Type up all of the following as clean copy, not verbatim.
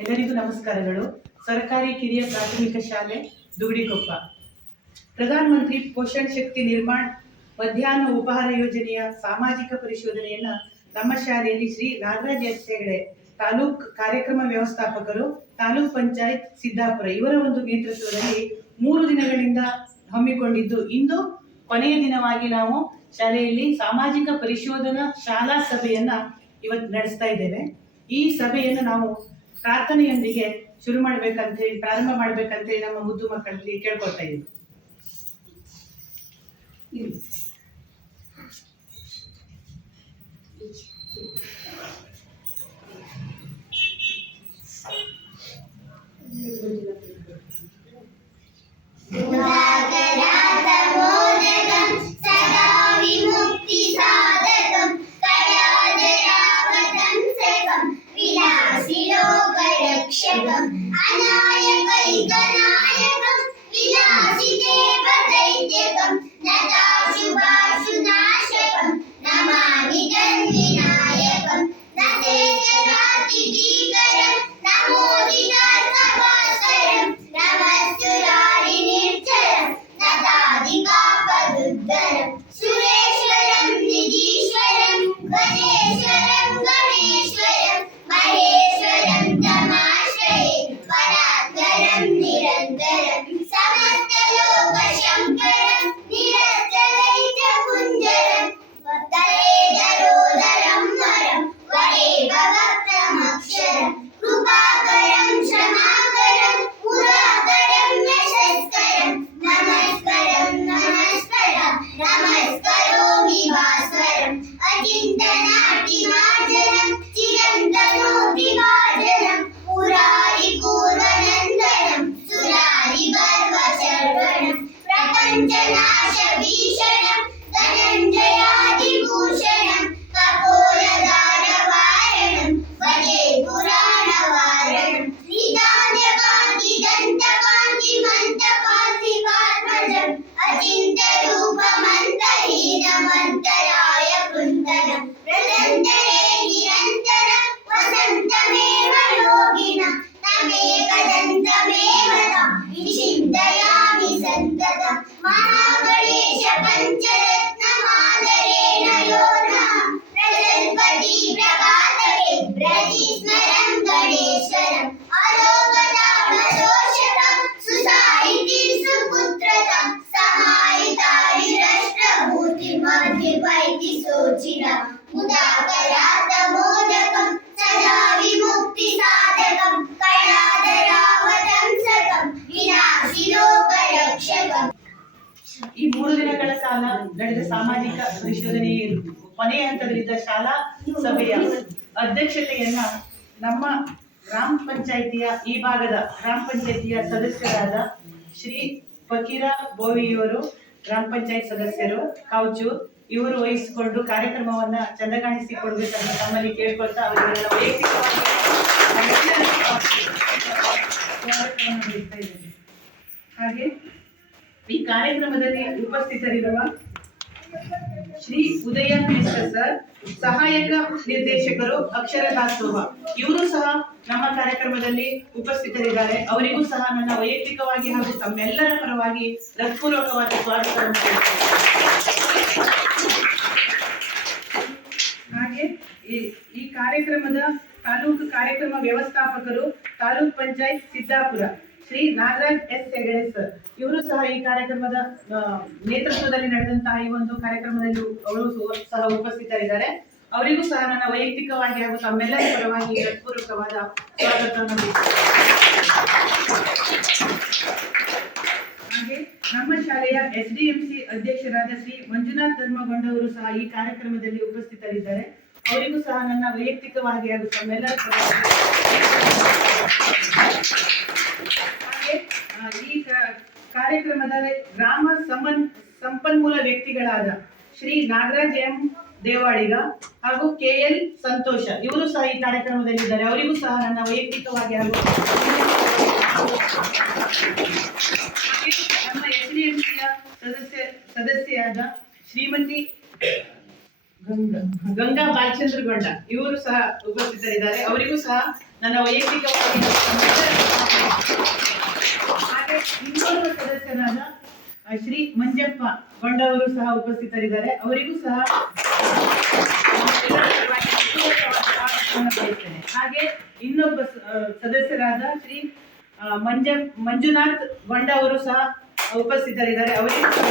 ಎಲ್ಲರಿಗೂ ನಮಸ್ಕಾರಗಳು. ಸರ್ಕಾರಿ ಕಿರಿಯ ಪ್ರಾಥಮಿಕ ಶಾಲೆ ದುಗಡಿಕೊಪ್ಪ ಪ್ರಧಾನ ಮಂತ್ರಿ ಪೋಷಣ್ ಶಕ್ತಿ ನಿರ್ಮಾಣ ಮಧ್ಯಾಹ್ನ ಉಪಹಾರ ಯೋಜನೆಯ ಸಾಮಾಜಿಕ ಪರಿಶೋಧನೆಯನ್ನ ನಮ್ಮ ಶಾಲೆಯಲ್ಲಿ ಶ್ರೀ ನಾಗರಾಜ್ ಎಸ್ ಹೆಗಡೆ ತಾಲೂಕ್ ಕಾರ್ಯಕ್ರಮ ವ್ಯವಸ್ಥಾಪಕರು ತಾಲೂಕ್ ಪಂಚಾಯತ್ ಸಿದ್ದಾಪುರ ಇವರ ಒಂದು ನೇತೃತ್ವದಲ್ಲಿ 3 ದಿನಗಳಿಂದ ಹಮ್ಮಿಕೊಂಡಿದ್ದು ಇಂದು ಕೊನೆಯ ದಿನವಾಗಿ ನಾವು ಶಾಲೆಯಲ್ಲಿ ಸಾಮಾಜಿಕ ಪರಿಶೋಧನಾ ಶಾಲಾ ಸಭೆಯನ್ನ ಇವತ್ತು ನಡೆಸ್ತಾ ಇದ್ದೇವೆ. ಈ ಸಭೆಯನ್ನು ನಾವು ಪ್ರಾರ್ಥನೆಯೊಂದಿಗೆ ಪ್ರಾರಂಭ ಮಾಡ್ಬೇಕಂತ ನಮ್ಮ ಮುದ್ದು ಮಕ್ಕಳಿಗೆ ಕೇಳ್ಕೊಳ್ತಾ ಇದ್ದೀವಿ. ಈ 3 ದಿನಗಳ ಕಾಲ ನಡೆದ ಸಾಮಾಜಿಕ ಪರಿಶೋಧನೆ ಕೊನೆಯ ಹಂತದಲ್ಲಿದ್ದ ಶಾಲಾ ಸಭೆಯ ಅಧ್ಯಕ್ಷತೆಯನ್ನ ನಮ್ಮ ಗ್ರಾಮ ಪಂಚಾಯಿತಿಯ ಈ ಭಾಗದ ಗ್ರಾಮ ಪಂಚಾಯಿತಿಯ ಸದಸ್ಯರಾದ ಶ್ರೀ ಫಕೀರ ಬೋವಿಯವರು ಗ್ರಾಮ ಪಂಚಾಯತ್ ಸದಸ್ಯರು ಕಾವುಚೂರ್ ಇವರು ವಹಿಸಿಕೊಂಡು ಕಾರ್ಯಕ್ರಮವನ್ನ ಚಂದಗಾಣಿಸಿಕೊಡ್ಬೇಕಂತ ತಮ್ಮಲ್ಲಿ ಕೇಳ್ಕೊಳ್ತಾ ಅವರಿಗೆ ವೈಯಕ್ತಿಕವಾಗಿ ಹಾಗೆ ಈ ಕಾರ್ಯಕ್ರಮದಲ್ಲಿ ಉಪಸ್ಥಿತರಿರುವ ಶ್ರೀ ಉದಯ ಮಿಶ್ರ ಸರ್ ಸಹಾಯಕ ನಿರ್ದೇಶಕರು ಅಕ್ಷರ ದಾಸೋಹ ಇವರು ಸಹ ನಮ್ಮ ಕಾರ್ಯಕ್ರಮದಲ್ಲಿ ಉಪಸ್ಥಿತರಿದ್ದಾರೆ. ಅವರಿಗೂ ಸಹ ನನ್ನ ವೈಯಕ್ತಿಕವಾಗಿ ಹಾಗೂ ತಮ್ಮೆಲ್ಲರ ಪರವಾಗಿ ಹೃತ್ಪೂರ್ವಕವಾದ ಸ್ವಾಗತವನ್ನು ಹಾಗೆ ಈ ಕಾರ್ಯಕ್ರಮದ ತಾಲೂಕು ಕಾರ್ಯಕ್ರಮ ವ್ಯವಸ್ಥಾಪಕರು ತಾಲೂಕ್ ಪಂಚಾಯತ್ ಸಿದ್ದಾಪುರ ಶ್ರೀ ನಾಗರಾಜ್ ಎಸ್ ಹೆಗಡೆ ಸರ್ ಇವರು ಸಹ ಈ ಕಾರ್ಯಕ್ರಮದ ನೇತೃತ್ವದಲ್ಲಿ ನಡೆದಂತಹ ಈ ಒಂದು ಕಾರ್ಯಕ್ರಮದಲ್ಲಿ ಅವರು ಸಹ ಉಪಸ್ಥಿತರಿದ್ದಾರೆ. ಅವರಿಗೂ ಸಹ ನನ್ನ ವೈಯಕ್ತಿಕವಾಗಿ ಹಾಗೂ ತಮ್ಮೆಲ್ಲರ ಪರವಾಗಿ ಹೃತ್ಪೂರ್ವಕವಾದ ಸ್ವಾಗತವನ್ನು. ಹಾಗೆ ನಮ್ಮ ಶಾಲೆಯ SDMC ಅಧ್ಯಕ್ಷರಾದ ಶ್ರೀ ಮಂಜುನಾಥ್ ಧರ್ಮಗೊಂಡವರು ಸಹ ಈ ಕಾರ್ಯಕ್ರಮದಲ್ಲಿ ಉಪಸ್ಥಿತರಿದ್ದಾರೆ. ಅವರಿಗೂ ಸಹ ನನ್ನ ವೈಯಕ್ತಿಕವಾಗಿ ಹಾಗೂ ತಮ್ಮೆಲ್ಲರ ಪರವಾಗಿ ಹಾಗೆ ಈ ಕಾರ್ಯಕ್ರಮದಲ್ಲಿ ಗ್ರಾಮ ಸಂಪನ್ಮೂಲ ವ್ಯಕ್ತಿಗಳಾದ ಶ್ರೀ ನಾಗರಾಜ್ ಎಂ ದೇವಾಡಿಗ ಹಾಗೂ KL ಸಂತೋಷ ಇವರು ಸಹ ಈ ಕಾರ್ಯಕ್ರಮದಲ್ಲಿದ್ದಾರೆ. ಅವರಿಗೂ ಸಹ ನನ್ನ ವೈಯಕ್ತಿಕವಾಗಿ ಹಾಗೂ ನಮ್ಮ SDMCಯ ಸದಸ್ಯರಾದ ಶ್ರೀಮತಿ ಗಂಗಾ ಬಾಲಚಂದ್ರ ಗೊಂಡ ಇವರು ಸಹ ಉಪಸ್ಥಿತರಿದ್ದಾರೆ. ಅವರಿಗೂ ಸಹ ನನ್ನ ವೈಯಕ್ತಿಕವಾಗಿ ಹಾಗೆ ಇನ್ನೋರ್ವ ಸದಸ್ಯರಾದ ಶ್ರೀ ಮಂಜಪ್ಪ ಗೊಂಡ ಅವರು ಸಹ ಉಪಸ್ಥಿತರಿದ್ದಾರೆ. ಅವರಿಗೂ ಸಹ ಬಯಸ್ತೇನೆ. ಹಾಗೆ ಇನ್ನೊಬ್ಬ ಸದಸ್ಯರಾದ ಶ್ರೀ ಮಂಜುನಾಥ್ ಗೊಂಡ ಅವರು ಸಹ ಉಪಸ್ಥಿತರಿದ್ದಾರೆ. ಅವರಿಗೂ ಸಹ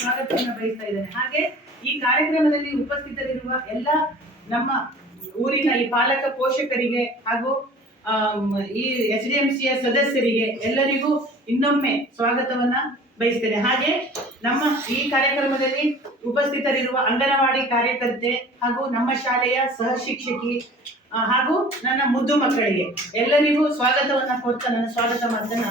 ಸ್ವಾಗತವನ್ನು ಬಯಸ್ತಾ ಇದ್ದೇನೆ. ಹಾಗೆ ಈ ಕಾರ್ಯಕ್ರಮದಲ್ಲಿ ಉಪಸ್ಥಿತರಿರುವ ಎಲ್ಲ ನಮ್ಮ ಊರಿನ ಈ ಪಾಲಕ ಪೋಷಕರಿಗೆ ಹಾಗೂ ಈ HDMCಯ ಸದಸ್ಯರಿಗೆ ಎಲ್ಲರಿಗೂ ಇನ್ನೊಮ್ಮೆ ಸ್ವಾಗತವನ್ನ ಬಯಸ್ತೇನೆ. ಹಾಗೆ ನಮ್ಮ ಈ ಕಾರ್ಯಕ್ರಮದಲ್ಲಿ ಉಪಸ್ಥಿತರಿರುವ ಅಂಗನವಾಡಿ ಕಾರ್ಯಕರ್ತೆ ಹಾಗೂ ನಮ್ಮ ಶಾಲೆಯ ಸಹ ಶಿಕ್ಷಕಿ ಹಾಗೂ ನನ್ನ ಮುದ್ದು ಮಕ್ಕಳಿಗೆ ಎಲ್ಲರಿಗೂ ಸ್ವಾಗತವನ್ನ ಕೋರ್ತಾ ನನ್ನ ಸ್ವಾಗತ ಮಾತನ್ನ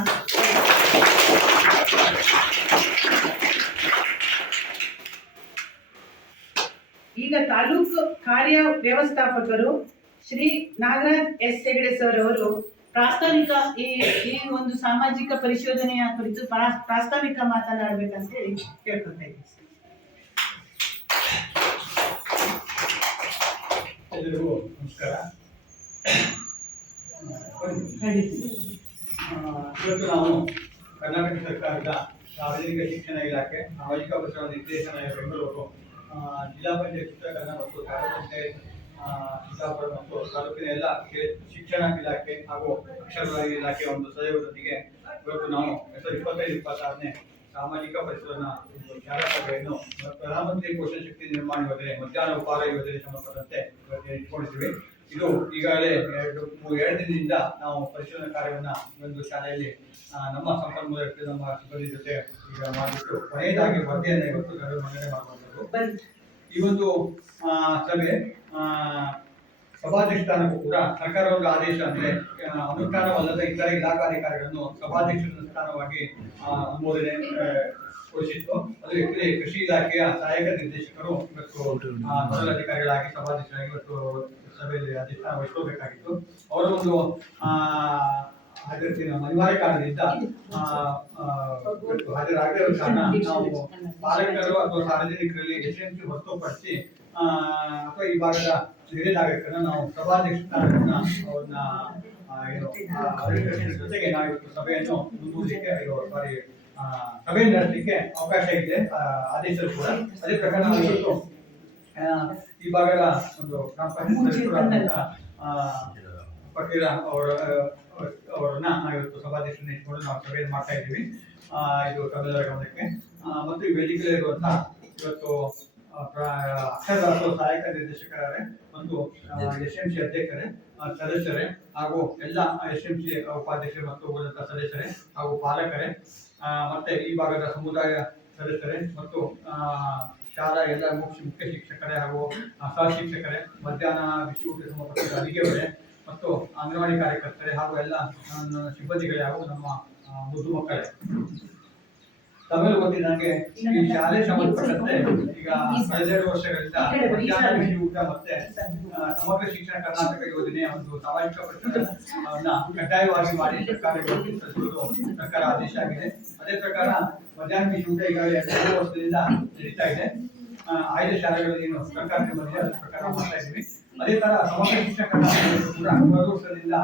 ಈಗ ತಾಲೂಕು ಕಾರ್ಯ ವ್ಯವಸ್ಥಾಪಕರು ಶ್ರೀ ನಾಗರಾಜ್ ಎಸ್ ಹೆಗಡೆ ಸರ್ ಅವರು ಪ್ರಾಸ್ತಾವಿಕ ಈ ಒಂದು ಸಾಮಾಜಿಕ ಪರಿಶೋಧನೆಯ ಕುರಿತು ಪ್ರಾಸ್ತಾವಿಕ ಮಾತನಾಡಬೇಕಂತ ಹೇಳಿ ಕೇಳ್ಕೊತಾ ಇದ್ದೀನಿ. ಎಲ್ಲರಿಗೂ ನಮಸ್ಕಾರ. ಇವತ್ತು ನಾವು ಕರ್ನಾಟಕ ಸರ್ಕಾರದ ಸಾರ್ವಜನಿಕ ಶಿಕ್ಷಣ ಇಲಾಖೆ ಸಾಮಾಜಿಕ ಭದ್ರತಾ ನಿರ್ದೇಶನಾಲಯ ಬೆಂಗಳೂರು ಜಿಲ್ಲಾ ಪಂಚಾಯತ್ ಚಿತ್ರಕರಣ ಮತ್ತು ತಾಲೂಕು ಪಂಚಾಯತ್ ಚಿತ್ತಾಪುರ ಮತ್ತು ತಾಲೂಕಿನ ಎಲ್ಲ ಶಿಕ್ಷಣ ಇಲಾಖೆ ಹಾಗೂ ಅಕ್ಷರ ಇಲಾಖೆಯ ಒಂದು ಸಹಯೋಗದೊಂದಿಗೆ ಇವತ್ತು ನಾವು 2025-26ನೇ ಸಾಮಾಜಿಕ ಪರಿಸರನ ಶಾಲಾ ಸಭೆಯನ್ನು ಪ್ರಧಾನಮಂತ್ರಿ ಪೋಷಣ ಶಕ್ತಿ ನಿರ್ಮಾಣ ಯೋಜನೆ ಮಧ್ಯಾಹ್ನ ಉಪಹಾರ ಯೋಜನೆ ಸಂಬಂಧಪಟ್ಟಂತೆ ಇಟ್ಕೊಂಡಿದ್ದೀವಿ. ಇದು ಈಗಾಗಲೇ ಎರಡು ದಿನದಿಂದ ನಾವು ಪರಿಶೀಲನಾ ಕಾರ್ಯವನ್ನ ಒಂದು ಶಾಲೆಯಲ್ಲಿ ನಮ್ಮ ಸಂಪನ್ಮೂಲ ವ್ಯಕ್ತಿ ನಮ್ಮ ಸಿಬ್ಬಂದಿ ಜೊತೆ ಈಗ ಮಾಡಿಬಿಟ್ಟು ಕೊನೆಯದಾಗಿ ವರದಿಯನ್ನು ಇವತ್ತು ಮಂಡನೆ ಮಾಡುವಂಥದ್ದು. ಈ ಒಂದು ಸಭೆ ಸಭಾಧ್ಯಕ್ಷಾನಕ್ಕೂ ಕೂಡ ಸರ್ಕಾರ ಒಂದು ಆದೇಶ ಅಂದ್ರೆ ಅನುಷ್ಠಾನವಲ್ಲದ ಇತರ ಇಲಾಖಾಧಿಕಾರಿಗಳನ್ನು ಸಭಾಧ್ಯಕ್ಷರ ಸ್ಥಾನವಾಗಿ ಅನುಮೋದನೆ ಘೋಷಿಸಿತು. ಅದು ಕೃಷಿ ಇಲಾಖೆಯ ಸಹಾಯಕ ನಿರ್ದೇಶಕರು ಇವತ್ತು ನೋಡಲ್ ಅಧಿಕಾರಿಗಳಾಗಿ ಸಭಾಧ್ಯಕ್ಷರಾಗಿ ಇವತ್ತು ಸಭೆಯಲ್ಲಿ ಅಧಿಷ್ಠಾನ ವಹಿಸಬೇಕಾಗಿತ್ತು. ಅವರ ಒಂದು ಅನಿವಾರ್ಯ ಕಾರಣದಿಂದ ಹಾಜರಾಗದೇ ಕಾರಣ ನಾವು ಪಾಲಕರು ಅಥವಾ ಸಾರ್ವಜನಿಕರಲ್ಲಿ SMC ಹೊರತುಪಡಿಸಿ ಅಥವಾ ಈ ಭಾಗದ ಹಿರಿಯ ನಾಗರಿಕರನ್ನ ನಾವು ಸಭಾಧ್ಯಕ್ಷ ಸ್ಥಾನವನ್ನ ಅವ್ರನ್ನ ಜೊತೆಗೆ ನಾವು ಇವತ್ತು ಸಭೆಯನ್ನು ಮುಂದೂಡಲಿಕ್ಕೆ ಸಭೆ ನಡೆಸಲಿಕ್ಕೆ ಅವಕಾಶ ಇದೆ ಆದೇಶಗಳು ಕೂಡ. ಅದೇ ಪ್ರಕಾರ ನಾವು ಇವತ್ತು ಈ ಭಾಗದ ಒಂದು ಗ್ರಾಮ ಪಂಚಾಯತ್ ಪಕೀರ ಅವರನ್ನ ನಾವಿವತ್ತು ಸಭಾಧ್ಯಕ್ಷರನ್ನ ಇಟ್ಕೊಂಡು ನಾವು ಸಭೆಯನ್ನು ಮಾಡ್ತಾ ಇದ್ದೀವಿ. ಇದು ತಮ್ಮೆಲ್ಲರ ಗಮನಕ್ಕೆ ಮತ್ತು ಈ ವೇದಿಕೆಯಲ್ಲಿ ಇರುವಂತಹ ಇವತ್ತು ಅಕ್ಷರ ಸಹಾಯಕ ನಿರ್ದೇಶಕರೇ ಮತ್ತು SMC ಅಧ್ಯಕ್ಷರೇ ಸದಸ್ಯರೇ ಹಾಗೂ ಎಲ್ಲ SMC ಉಪಾಧ್ಯಕ್ಷರು ಮತ್ತು ಉಳಿದಂತಹ ಸದಸ್ಯರೇ ಹಾಗೂ ಪಾಲಕರೇ ಮತ್ತೆ ಈ ಭಾಗದ ಸಮುದಾಯ ಸದಸ್ಯರೇ ಮತ್ತು ಶಾಲಾ ಎಲ್ಲ ಮುಖ್ಯ ಶಿಕ್ಷಕರೇ ಹಾಗೂ ಸಹ ಶಿಕ್ಷಕರೇ, ಮಧ್ಯಾಹ್ನ ಬಿಸಿ ಊಟ ಸಂಬಂಧಪಟ್ಟ ಅಡಿಗೆಯವರೇ ಮತ್ತು ಅಂಗನವಾಡಿ ಕಾರ್ಯಕರ್ತರೇ ಹಾಗೂ ಎಲ್ಲ ಸಿಬ್ಬಂದಿಗಳೇ ಹಾಗೂ ನಮ್ಮ ಮುದ್ದು ಮಕ್ಕಳೇ, ತಮಿಳು ಗೊತ್ತಿದ್ದಂಗೆ ಈ ಶಾಲೆ ಸಂಬಂಧಪಟ್ಟಂತೆ ಈಗ 12 ವರ್ಷಗಳಿಂದ ಮಧ್ಯಾಹ್ನ ಬಿಸಿ ಊಟ ಮತ್ತೆ ಸಮಗ್ರ ಶಿಕ್ಷಣ ಕರ್ನಾಟಕ ಯೋಜನೆಯ ಒಂದು ಸಾಮಾಜಿಕ ಪರಿಸರವನ್ನ ಕಡ್ಡಾಯವಾಗಿ ಮಾಡಿ ಸರ್ಕಾರ ಆದೇಶ ಆಗಿದೆ. ಅದೇ ಪ್ರಕಾರ ಮಧ್ಯಾಹ್ನ ಬಿಸಿ ಊಟ ಈಗಾಗಲೇ 2 ವರ್ಷದಿಂದ ನಡೀತಾ ಇದೆ. ಆಯ್ದ ಶಾಲೆಗಳಲ್ಲಿ ಏನು ಸರ್ಕಾರ ಬಂದಿದೆ ಅದರ ಪ್ರಕಾರ ಮಾಡ್ತಾ ಇದ್ದೀವಿ. ಅದೇ ತರ ಸಮಗ್ರ ಶಿಕ್ಷಣ ಕರ್ನಾಟಕ ಕೂಡ 1 ವರ್ಷದಿಂದ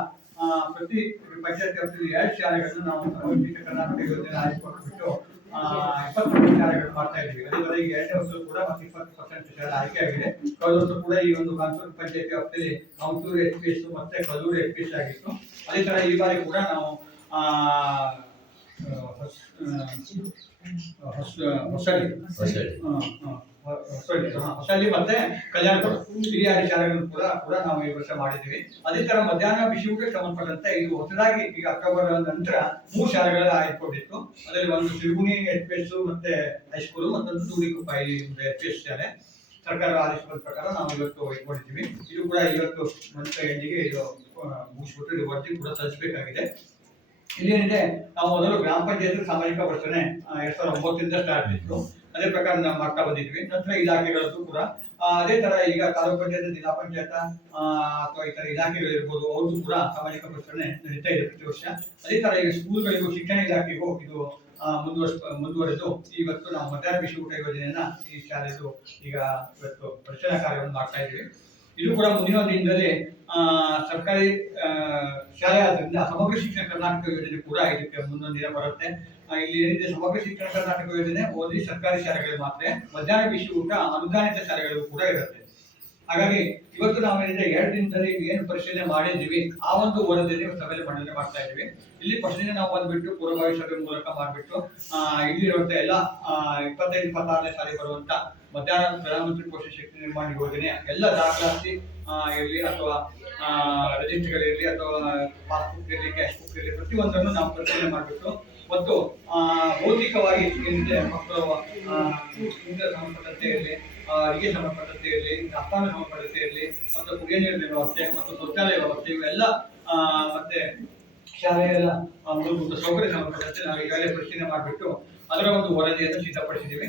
ಪ್ರತಿ ಪಂಚಾಯತ್ ವ್ಯಾಪ್ತಿಯಲ್ಲಿ 2 ಶಾಲೆಗಳನ್ನು ನಾವು ಸಮಗ್ರ ಶಿಕ್ಷಣ ಕರ್ನಾಟಕ ಯೋಜನೆ ಆಯ್ದುಕೊಟ್ಟು 20% ಶಾಲೆಗಳು ಮಾಡ್ತಾ ಇದ್ದೀವಿ. ಅದೇ 2ನೇ ವರ್ಷ ಕೂಡ ಮತ್ತೆ 20% ಶಾಲೆ ಆಯ್ಕೆ ಆಗಿದೆ. ಕಳೆದ ವರ್ಷ ಕೂಡ ಈ ಒಂದು ಕಾನ್ಪುರ ಪಂಚಾಯತ್ ವ್ಯಾಪ್ತಿಯಲ್ಲಿ ಕಾಂತೂರು FPS ಮತ್ತೆ ಕಲ್ಲೂರು FPS ಆಗಿತ್ತು. ಅದೇ ತರ ಈ ಬಾರಿ ಕೂಡ ನಾವು ಹೊಸಳ್ಳಿ ಮತ್ತೆ ಕಲ್ಯಾಣಪುರ ಹಿರಿಯ ಶಾಲೆಗಳನ್ನು ಕೂಡ ನಾವು ಈ ವರ್ಷ ಮಾಡಿದ್ದೀವಿ. ಅದೇ ತರ ಮಧ್ಯಾಹ್ನ ಬಿಸಿ ಊಟಕ್ಕೆ ಸಂಬಂಧಪಟ್ಟಂತೆ ಇದು ಹೊಸದಾಗಿ ಈಗ ಅಕ್ಟೋಬರ್ ನಂತರ 3 ಶಾಲೆಗಳ ಆಯ್ಕೊಂಡಿತ್ತು. ಅದರಲ್ಲಿ ಒಂದು ಸಿರುಗುಣಿ FPS ಮತ್ತೆ ಹೈಸ್ಕೂಲ್, ಮತ್ತೊಂದು ದೂಡಿಕೊಪ್ಪ FPS ಶಾಲೆ. ಸರ್ಕಾರ ಆದೇಶದ ಪ್ರಕಾರ ನಾವು ಇವತ್ತು ಇಟ್ಕೊಂಡಿದ್ದೀವಿ. ಇದು ಕೂಡ ಇವತ್ತು ಮಂತ್ರಿ ಎಂಡಿಗೆ ಇದು ಮುಗಿಸ್ಬಿಟ್ಟು ಇದು ವರದಿ ಕೂಡ ಸಲ್ಲಿಸಬೇಕಾಗಿದೆ. ಇಲ್ಲೇನಿದೆ, ನಾವು ಮೊದಲು ಗ್ರಾಮ ಪಂಚಾಯತ್ ಸಾಮಾಜಿಕ ವರ್ಷನೆ 2009ರಿಂದ ಸ್ಟಾರ್ಟ್ ಇತ್ತು. ಅದೇ ಪ್ರಕಾರ ನಾವು ಮಾಡ್ತಾ ಬಂದಿದ್ವಿ. ನಂತರ ಇಲಾಖೆಗಳದ್ದು ಕೂಡ ಅದೇ ತರ ಈಗ ತಾಲೂಕು ಪಂಚಾಯತ್, ಜಿಲ್ಲಾ ಪಂಚಾಯತ್ ಅಥವಾ ಇತರ ಇಲಾಖೆಗಳಿರ್ಬೋದು, ಅವ್ರದ್ದು ಕೂಡ ಸಾಮಾಜಿಕ ಪರಿಸರನೆ ನಡೀತಾ ಇದೆ ಪ್ರತಿ ವರ್ಷ. ಅದೇ ತರ ಈಗ ಸ್ಕೂಲ್ಗಳಿಗೂ ಶಿಕ್ಷಣ ಇಲಾಖೆಗೂ ಇದು ಮುಂದುವರೆದು ಇವತ್ತು ನಾವು ಮಧ್ಯಾಹ್ನ ಬಿಸಿ ಊಟ ಯೋಜನೆಯನ್ನ ಈ ಶಾಲೆದು ಈಗ ಇವತ್ತು ಪರಿಶೀಲನಾ ಕಾರ್ಯವನ್ನು ಮಾಡ್ತಾ ಇದ್ದೀವಿ. ಇದು ಕೂಡ ಮುಂದಿನ ದಿನದಲ್ಲಿ ಸರ್ಕಾರಿ ಶಾಲೆ ಆದ್ರಿಂದ ಸಮಗ್ರ ಶಿಕ್ಷಣ ಕರ್ನಾಟಕ ಯೋಜನೆ ಕೂಡ ಇದಕ್ಕೆ ಮುಂದೊಂದು ದಿನ ಬರುತ್ತೆ. ಇಲ್ಲಿ ಏನಿದೆ ಸಮಗ್ರ ಶಿಕ್ಷಣ ಕರ್ನಾಟಕ ಯೋಜನೆ ಓದಿ ಸರ್ಕಾರಿ ಶಾಲೆಗಳು ಮಾತ್ರ, ಮಧ್ಯಾಹ್ನ ಬಿಸಿ ಊಟ ಅನುದಾನಿತ ಶಾಲೆಗಳಿಗೂ ಕೂಡ ಇರುತ್ತೆ. ಹಾಗಾಗಿ ಇವತ್ತು ನಾವೇನಿದೆ 2 ದಿನದಲ್ಲಿ ಏನು ಪರಿಶೀಲನೆ ಮಾಡಿದ್ದೀವಿ ಆ ಒಂದು ವರದಿಯಲ್ಲಿ ಸಭೆಯಲ್ಲಿ ಮಂಡನೆ ಮಾಡ್ತಾ ಇದ್ದೀವಿ. ಇಲ್ಲಿ ಫಸ್ಟಿಗೆ ನಾವು ಬಂದ್ಬಿಟ್ಟು ಪೂರ್ವಭಾವಿ ಸಭೆ ಮೂಲಕ ಮಾಡಿಬಿಟ್ಟು ಇಲ್ಲಿರುವಂತ ಎಲ್ಲ 25-26ನೇ ಸಾಲಿಗೆ ಬರುವಂತ ಮಧ್ಯಾಹ್ನ ಪ್ರಧಾನಮಂತ್ರಿ ಪೋಷಣ ಶಕ್ತಿ ನಿರ್ಮಾಣ ಯೋಜನೆ ಎಲ್ಲ ದಾಖಲಾತಿ ಇರಲಿ ಅಥವಾ ರಿಜಿಸ್ಟರ್ಗಳಿರಲಿ ಅಥವಾ ಪಾಸ್ಬುಕ್ ಇರಲಿ ಕ್ಯಾಶ್ ಬುಕ್ ಇರಲಿ ಪ್ರತಿಯೊಂದನ್ನು ನಾವು ಪರಿಶೀಲನೆ ಮಾಡಿಬಿಟ್ಟು ಮತ್ತು ಭೌತಿಕವಾಗಿ ಏನಿದೆ ಮಕ್ಕಳು ಸಂಬಂಧಪಟ್ಟಂತೆ ಇರಲಿ, ಅಡಿಗೆ ಸಂಬಂಧಪಟ್ಟಂತೆ ಇರಲಿ, ಅಸ್ಥಾನ ಸಂಬಂಧಪಟ್ಟಂತೆ ಇರಲಿ, ಮತ್ತು ಕುಡಿಯ ನೀರಿನ ವ್ಯವಸ್ಥೆ ಮತ್ತು ಶೌಚಾಲಯ ವ್ಯವಸ್ಥೆ ಇವೆಲ್ಲ ಮತ್ತೆ ಶಾಲೆಯ ಮೂಲಭೂತ ಸೌಕರ್ಯ ಸಂಬಂಧಪಟ್ಟಂತೆ ನಾವು ಈಗಾಗಲೇ ಪರಿಶೀಲನೆ ಮಾಡಿಬಿಟ್ಟು ಅದರ ಒಂದು ವರದಿಯನ್ನು ಸಿದ್ಧಪಡಿಸಿದ್ದೀವಿ.